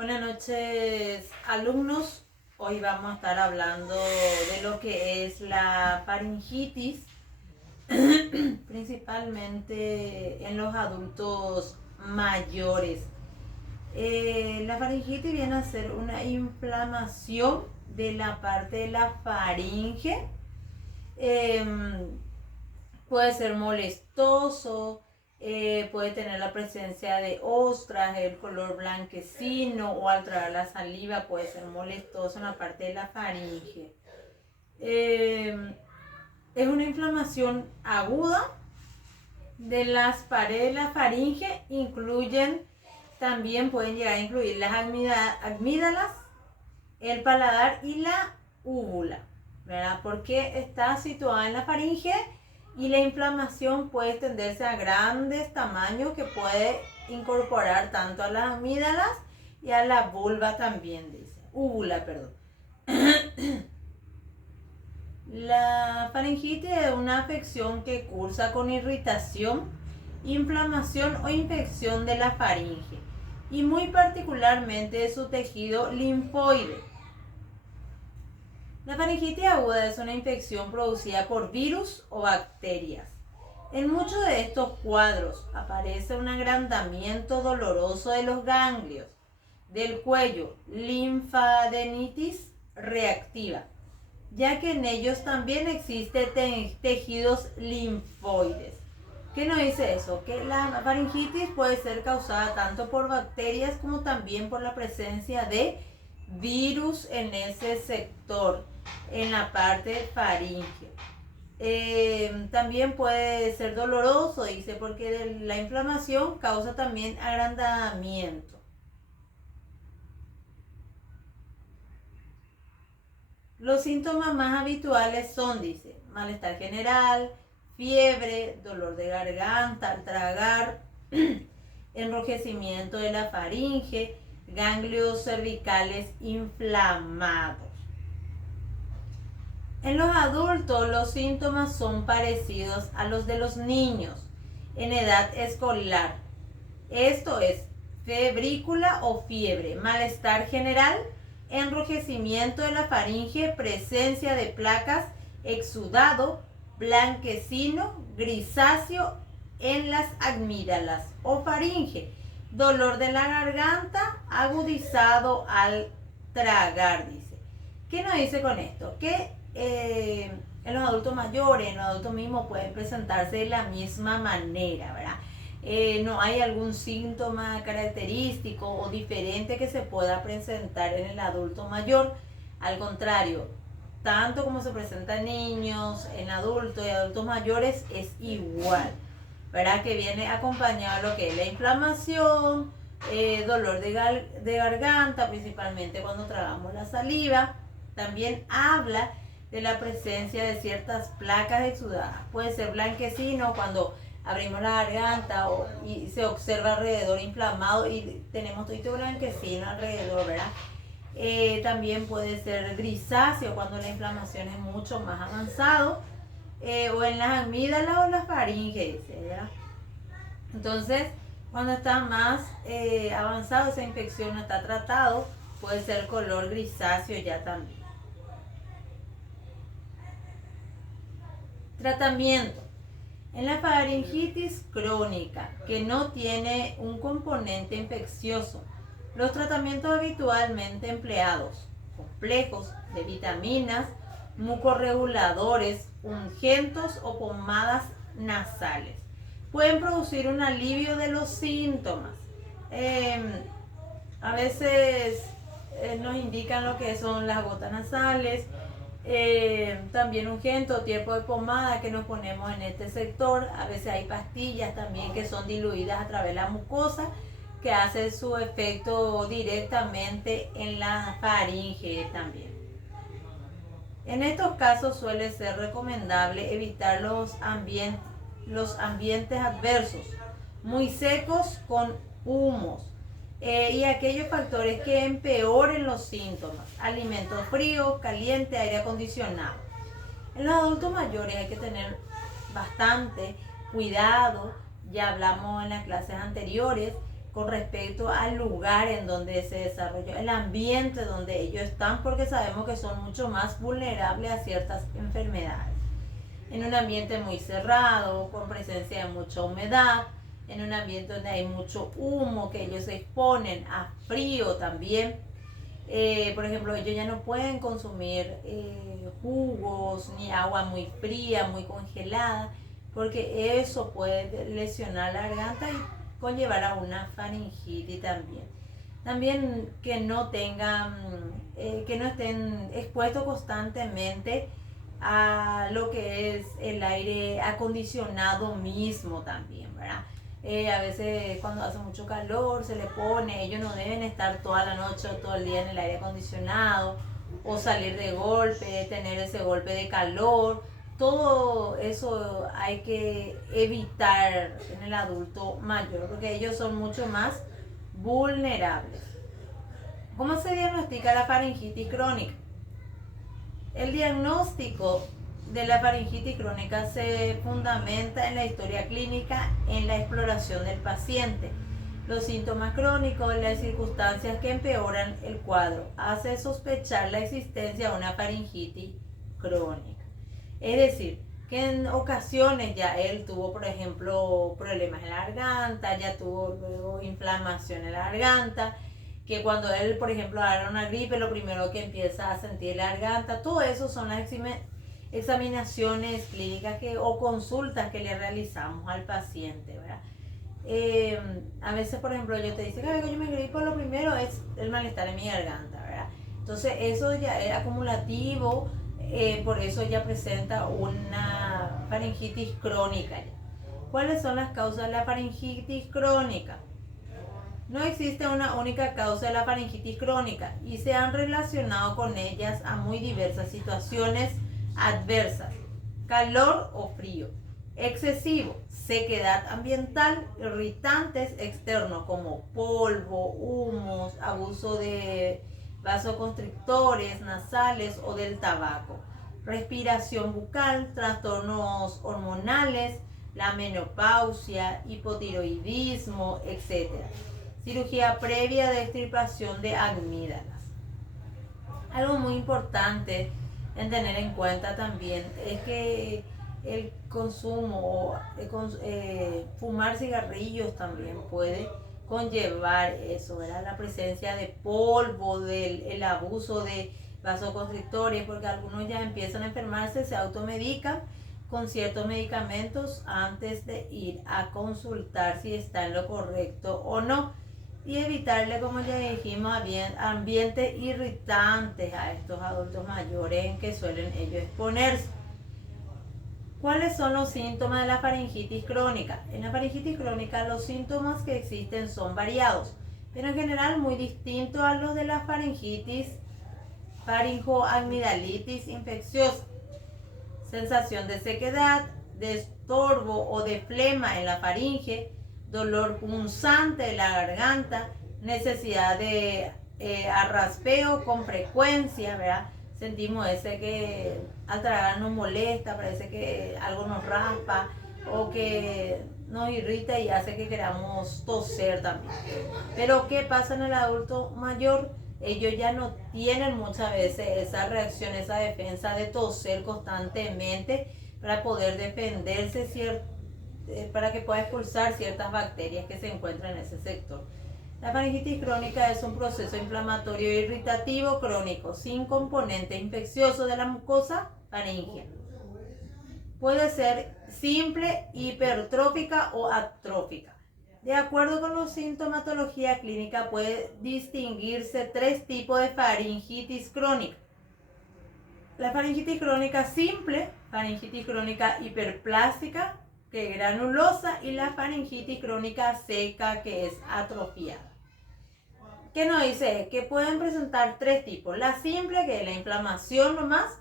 Buenas noches, alumnos. Hoy vamos a estar hablando de lo que es la faringitis, principalmente en los adultos mayores. La faringitis viene a ser una inflamación de la parte de la faringe. Puede ser molestoso. Puede tener la presencia de ostras, el color blanquecino, o al tragar la saliva puede ser molestoso en la parte de la faringe. Es una inflamación aguda de las paredes de la faringe. También pueden llegar a incluir las amígdalas, el paladar y la úvula, ¿verdad? Porque está situada en la faringe y la inflamación puede extenderse a grandes tamaños que puede incorporar tanto a las amígdalas y a la vulva también, úvula, perdón. La faringitis es una afección que cursa con irritación, inflamación o infección de la faringe y muy particularmente de su tejido linfoide. La faringitis aguda es una infección producida por virus o bacterias. En muchos de estos cuadros aparece un agrandamiento doloroso de los ganglios del cuello, linfadenitis reactiva, ya que en ellos también existen tejidos linfoides. ¿Qué nos dice eso? Que la faringitis puede ser causada tanto por bacterias como también por la presencia de virus en ese sector, en la parte faríngea. También puede ser doloroso, dice, porque la inflamación causa también agrandamiento. Los síntomas más habituales son, dice, malestar general, fiebre, dolor de garganta al tragar, enrojecimiento de la faringe, ganglios cervicales inflamados. En los adultos los síntomas son parecidos a los de los niños en edad escolar. Esto es febrícula o fiebre, malestar general, enrojecimiento de la faringe, presencia de placas, exudado, blanquecino, grisáceo en las amígdalas o faringe, dolor de la garganta agudizado al tragar, dice. ¿Qué nos dice con esto? Que en los adultos mayores, en los adultos mismos pueden presentarse de la misma manera, ¿verdad? No hay algún síntoma característico o diferente que se pueda presentar en el adulto mayor. Al contrario, tanto como se presenta en niños, en adultos y adultos mayores, es igual, ¿verdad? Que viene acompañado de lo que es la inflamación, dolor de garganta, principalmente cuando tragamos la saliva. También habla de la presencia de ciertas placas exudadas. Puede ser blanquecino cuando abrimos la garganta y se observa alrededor inflamado y tenemos todo blanquecino alrededor, ¿verdad? También puede ser grisáceo cuando la inflamación es mucho más avanzado, o en las amígdalas o las faringes, ¿verdad? Entonces, cuando está más avanzado, esa infección no está tratado, puede ser color grisáceo ya también. Tratamiento. En la faringitis crónica, que no tiene un componente infeccioso, los tratamientos habitualmente empleados, complejos de vitaminas, mucorreguladores, ungüentos o pomadas nasales, pueden producir un alivio de los síntomas. A veces nos indican lo que son las gotas nasales, también ungüento, tipo de pomada que nos ponemos en este sector. A veces hay pastillas también que son diluidas a través de la mucosa, que hace su efecto directamente en la faringe también. En estos casos suele ser recomendable evitar los ambientes adversos, muy secos con humos, y aquellos factores que empeoren los síntomas: alimentos fríos, calientes, aire acondicionado. En los adultos mayores hay que tener bastante cuidado, ya hablamos en las clases anteriores, con respecto al lugar en donde se desarrolló, el ambiente donde ellos están, porque sabemos que son mucho más vulnerables a ciertas enfermedades. En un ambiente muy cerrado, con presencia de mucha humedad, en un ambiente donde hay mucho humo, que ellos se exponen a frío también. Por ejemplo, ellos ya no pueden consumir jugos ni agua muy fría, muy congelada, porque eso puede lesionar la garganta y conllevar a una faringitis también. También que no tengan, que no estén expuestos constantemente a lo que es el aire acondicionado mismo también, ¿verdad? A veces cuando hace mucho calor se le pone, ellos no deben estar toda la noche o todo el día en el aire acondicionado o salir de golpe, tener ese golpe de calor. Todo eso hay que evitar en el adulto mayor porque ellos son mucho más vulnerables. ¿Cómo se diagnostica la faringitis crónica? El diagnóstico de la faringitis crónica se fundamenta en la historia clínica, en la exploración del paciente, los síntomas crónicos y las circunstancias que empeoran el cuadro. Hace sospechar la existencia de una faringitis crónica. Es decir, que en ocasiones ya él tuvo, por ejemplo, problemas en la garganta, ya tuvo luego inflamación en la garganta, que cuando él, por ejemplo, agarra una gripe, lo primero que empieza a sentir la garganta. Todo eso son las examinaciones clínicas o consultas que le realizamos al paciente, ¿verdad? A veces, por ejemplo, yo te dice que yo me gripo, lo primero es el malestar en mi garganta, ¿verdad? Entonces eso ya es acumulativo, por eso ya presenta una faringitis crónica. ¿Cuáles son las causas de la faringitis crónica? No existe una única causa de la faringitis crónica y se han relacionado con ellas a muy diversas situaciones adversas: calor o frío excesivo, sequedad ambiental, irritantes externos como polvo, humos, abuso de vasoconstrictores nasales o del tabaco, respiración bucal, trastornos hormonales, la menopausia, hipotiroidismo, etc. Cirugía previa de extirpación de amígdalas. Algo muy importante en tener en cuenta también es que el consumo, fumar cigarrillos también puede conllevar eso, ¿verdad? La presencia de polvo, el abuso de vasoconstrictores, porque algunos ya empiezan a enfermarse, se automedican con ciertos medicamentos antes de ir a consultar si está en lo correcto o no. Y evitarle, como ya dijimos, ambientes irritantes a estos adultos mayores en que suelen ellos exponerse. ¿Cuáles son los síntomas de la faringitis crónica? En la faringitis crónica los síntomas que existen son variados, pero en general muy distintos a los de la faringitis faringoamigdalitis infecciosa. Sensación de sequedad, de estorbo o de flema en la faringe, dolor punzante de la garganta, necesidad de arraspeo con frecuencia, ¿verdad? Sentimos ese que al tragar nos molesta, parece que algo nos raspa o que nos irrita y hace que queramos toser también. Pero ¿qué pasa en el adulto mayor? Ellos ya no tienen muchas veces esa reacción, esa defensa de toser constantemente para poder defenderse, para que pueda expulsar ciertas bacterias que se encuentran en ese sector. La faringitis crónica es un proceso inflamatorio irritativo crónico sin componente infeccioso de la mucosa faríngea. Puede ser simple, hipertrófica o atrófica. De acuerdo con la sintomatología clínica puede distinguirse tres tipos de faringitis crónica. La faringitis crónica simple, faringitis crónica hiperplástica, que es granulosa, y la faringitis crónica seca, que es atrofiada. ¿Qué nos dice? Que pueden presentar tres tipos. La simple, que es la inflamación nomás,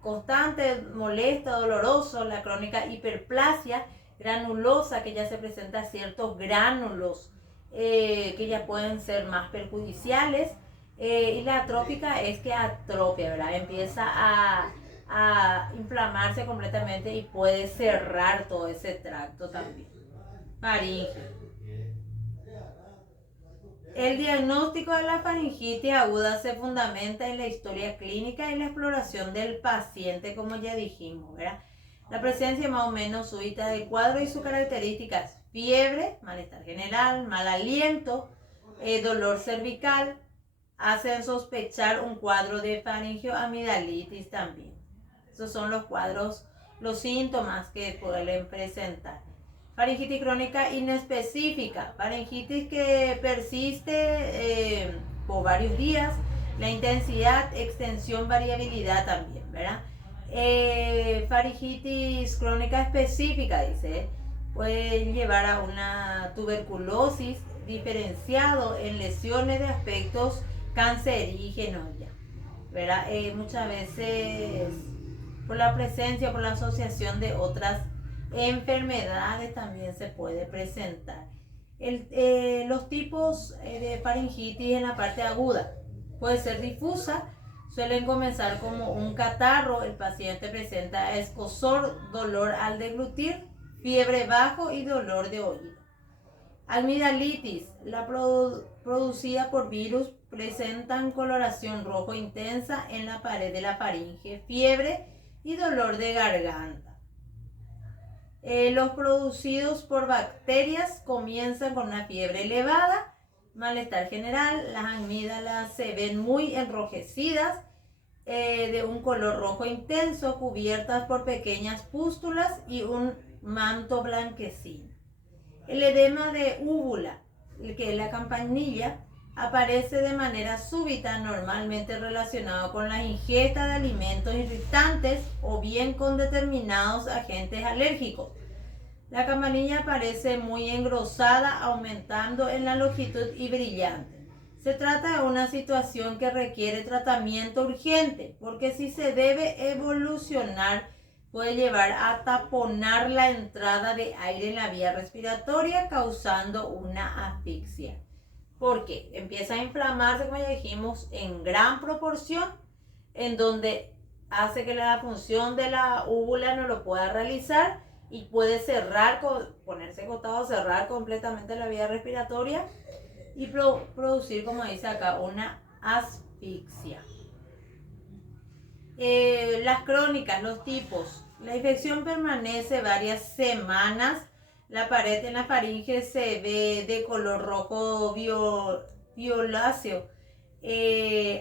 constante, molesta, doloroso. La crónica hiperplasia, granulosa, que ya se presenta ciertos gránulos que ya pueden ser más perjudiciales. Y la atrófica es que atrofia, ¿verdad? Empieza a inflamarse completamente y puede cerrar todo ese tracto también faríngeo. El diagnóstico de la faringitis aguda se fundamenta en la historia clínica y la exploración del paciente, como ya dijimos, ¿verdad? La presencia más o menos súbita del cuadro y sus características: fiebre, malestar general, mal aliento, dolor cervical, hacen sospechar un cuadro de faringioamigdalitis también. Esos son los cuadros, los síntomas que pueden presentar. Faringitis crónica inespecífica, faringitis que persiste por varios días, la intensidad, extensión, variabilidad también, ¿verdad? Faringitis crónica específica, dice, puede llevar a una tuberculosis diferenciado en lesiones de aspectos cancerígenos ya, ¿verdad? Muchas veces por la presencia, por la asociación de otras enfermedades también se puede presentar. Los tipos de faringitis en la parte aguda puede ser difusa, suelen comenzar como un catarro, el paciente presenta escozor, dolor al deglutir, fiebre bajo y dolor de oído. Amigdalitis, la producida por virus, presentan coloración rojo intensa en la pared de la faringe, fiebre y dolor de garganta. Los producidos por bacterias comienzan con una fiebre elevada, malestar general, las amígdalas se ven muy enrojecidas, de un color rojo intenso, cubiertas por pequeñas pústulas y un manto blanquecino. El edema de úvula, que es la campanilla, aparece de manera súbita, normalmente relacionado con la ingesta de alimentos irritantes o bien con determinados agentes alérgicos. La campanilla aparece muy engrosada, aumentando en la longitud y brillante. Se trata de una situación que requiere tratamiento urgente, porque si se debe evolucionar, puede llevar a taponar la entrada de aire en la vía respiratoria, causando una asfixia. ¿Por qué? Empieza a inflamarse, como ya dijimos, en gran proporción, en donde hace que la función de la úvula no lo pueda realizar y puede cerrar, ponerse acostado, cerrar completamente la vía respiratoria y producir, como dice acá, una asfixia. Las crónicas, los tipos. La infección permanece varias semanas. La pared en la faringe se ve de color rojo violáceo,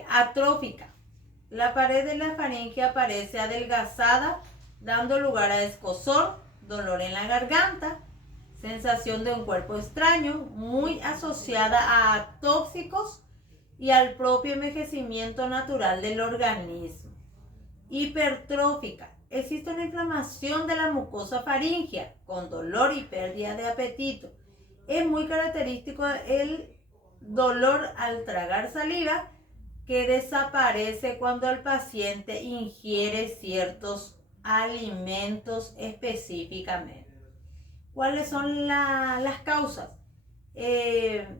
atrófica. La pared de la faringe aparece adelgazada, dando lugar a escozor, dolor en la garganta, sensación de un cuerpo extraño, muy asociada a tóxicos y al propio envejecimiento natural del organismo. Hipertrófica. Existe una inflamación de la mucosa faríngea con dolor y pérdida de apetito. Es muy característico el dolor al tragar saliva, que desaparece cuando el paciente ingiere ciertos alimentos específicamente. ¿Cuáles son las causas de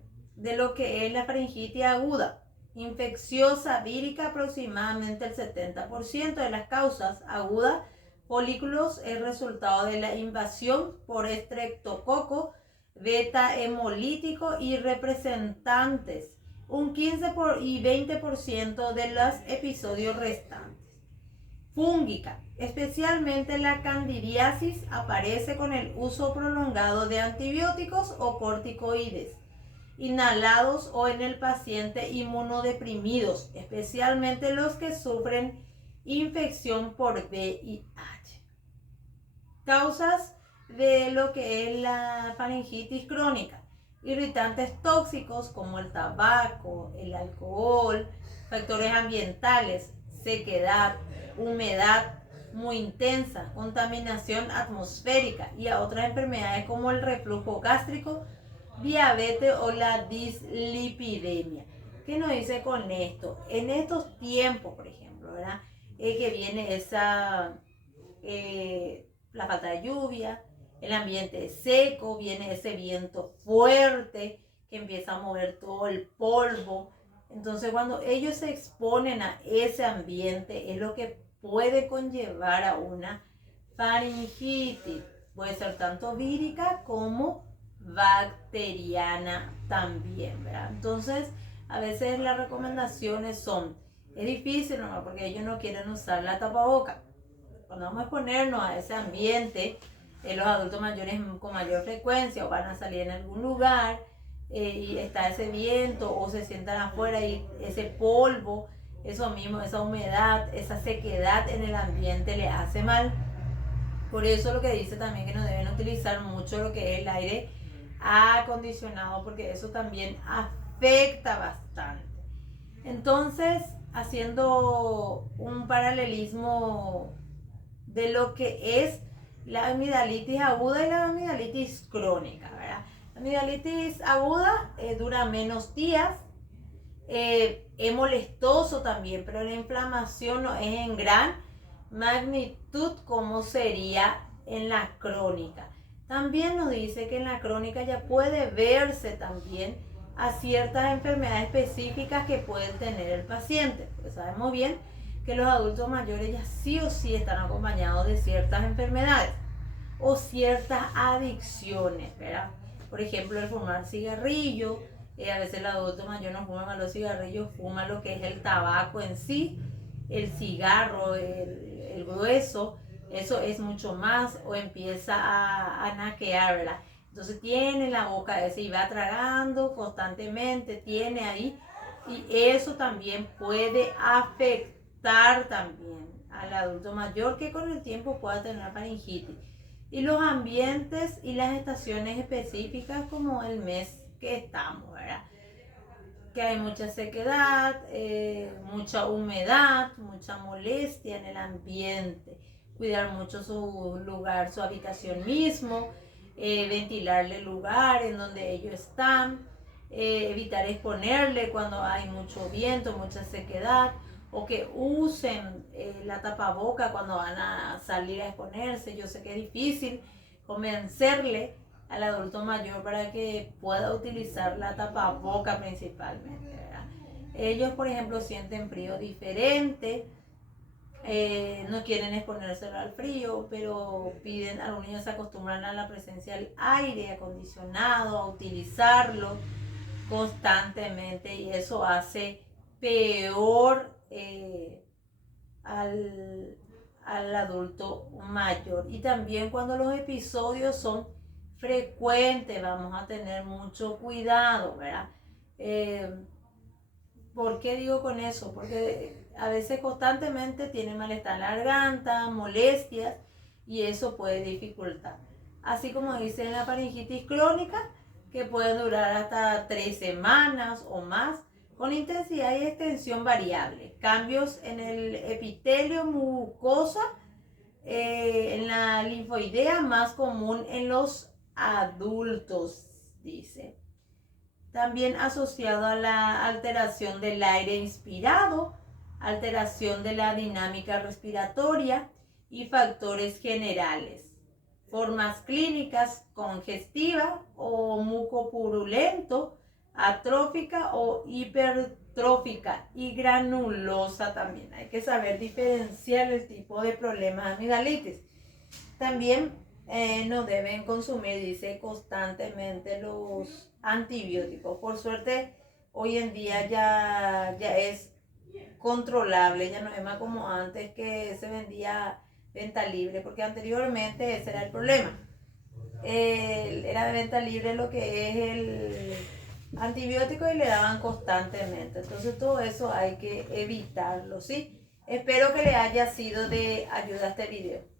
lo que es la faringitis aguda? Infecciosa vírica, aproximadamente el 70% de las causas agudas. Folículos es resultado de la invasión por estreptococo, beta hemolítico y representantes, un 15 y 20% de los episodios restantes. Fúngica, especialmente la candidiasis, aparece con el uso prolongado de antibióticos o corticoides inhalados o en el paciente inmunodeprimidos, especialmente los que sufren infección por VIH. Causas de lo que es la faringitis crónica: irritantes tóxicos como el tabaco, el alcohol, factores ambientales, sequedad, humedad muy intensa, contaminación atmosférica y a otras enfermedades como el reflujo gástrico, diabetes o la dislipidemia. ¿Qué nos dice con esto? En estos tiempos, por ejemplo, ¿verdad? Que viene la falta de lluvia, el ambiente seco, viene ese viento fuerte que empieza a mover todo el polvo. Entonces, cuando ellos se exponen a ese ambiente, es lo que puede conllevar a una faringitis. Puede ser tanto vírica como bacteriana también, ¿verdad? Entonces, a veces las recomendaciones son, es difícil, ¿no? Porque ellos no quieren usar la tapaboca. Cuando vamos a exponernos a ese ambiente, los adultos mayores con mayor frecuencia o van a salir en algún lugar y está ese viento o se sientan afuera y ese polvo, eso mismo, esa humedad, esa sequedad en el ambiente le hace mal. Por eso lo que dice también que no deben utilizar mucho lo que es el aire acondicionado, porque eso también afecta bastante. Entonces, haciendo un paralelismo de lo que es la amigdalitis aguda y la amigdalitis crónica, ¿verdad? La amigdalitis aguda dura menos días, es molestoso también, pero la inflamación no es en gran magnitud como sería en la crónica. También nos dice que en la crónica ya puede verse también a ciertas enfermedades específicas que puede tener el paciente, porque sabemos bien que los adultos mayores ya sí o sí están acompañados de ciertas enfermedades o ciertas adicciones, ¿verdad? Por ejemplo, el fumar cigarrillo, a veces el adulto mayor no fuma los cigarrillos, fuma lo que es el tabaco en sí, el cigarro, el grueso, eso es mucho más, o empieza a naquear, ¿verdad? Entonces tiene la boca esa y va tragando constantemente, tiene ahí, y eso también puede afectar también al adulto mayor que con el tiempo pueda tener faringitis. Y los ambientes y las estaciones específicas como el mes que estamos, ¿verdad? Que hay mucha sequedad, mucha humedad, mucha molestia en el ambiente. Cuidar mucho su lugar, su habitación mismo, ventilarle el lugar en donde ellos están, evitar exponerle cuando hay mucho viento, mucha sequedad, o que usen la tapaboca cuando van a salir a exponerse. Yo sé que es difícil convencerle al adulto mayor para que pueda utilizar la tapaboca principalmente, ¿verdad? Ellos, por ejemplo, sienten frío diferente, no quieren exponérselo al frío, pero piden, algunos niños se acostumbran a la presencia del aire acondicionado, a utilizarlo constantemente, y eso hace peor al adulto mayor. Y también cuando los episodios son frecuentes, vamos a tener mucho cuidado, ¿verdad? ¿Por qué digo con eso? Porque a veces constantemente tiene malestar en la garganta, molestias, y eso puede dificultar. Así como dice en la faringitis crónica, que puede durar hasta 3 semanas o más, con intensidad y extensión variable. Cambios en el epitelio mucosa, en la linfoidea, más común en los adultos, dice. También asociado a la alteración del aire inspirado, alteración de la dinámica respiratoria y factores generales. Formas clínicas: congestiva o mucopurulento, atrófica o hipertrófica, y granulosa también. Hay que saber diferenciar el tipo de problemas de amigdalitis. También no deben consumir, dice, constantemente los antibióticos. Por suerte, hoy en día ya es controlable, ya no es más como antes que se vendía venta libre, porque anteriormente ese era el problema. Era de venta libre lo que es el antibiótico y le daban constantemente. Entonces todo eso hay que evitarlo, ¿sí? Espero que le haya sido de ayuda este video.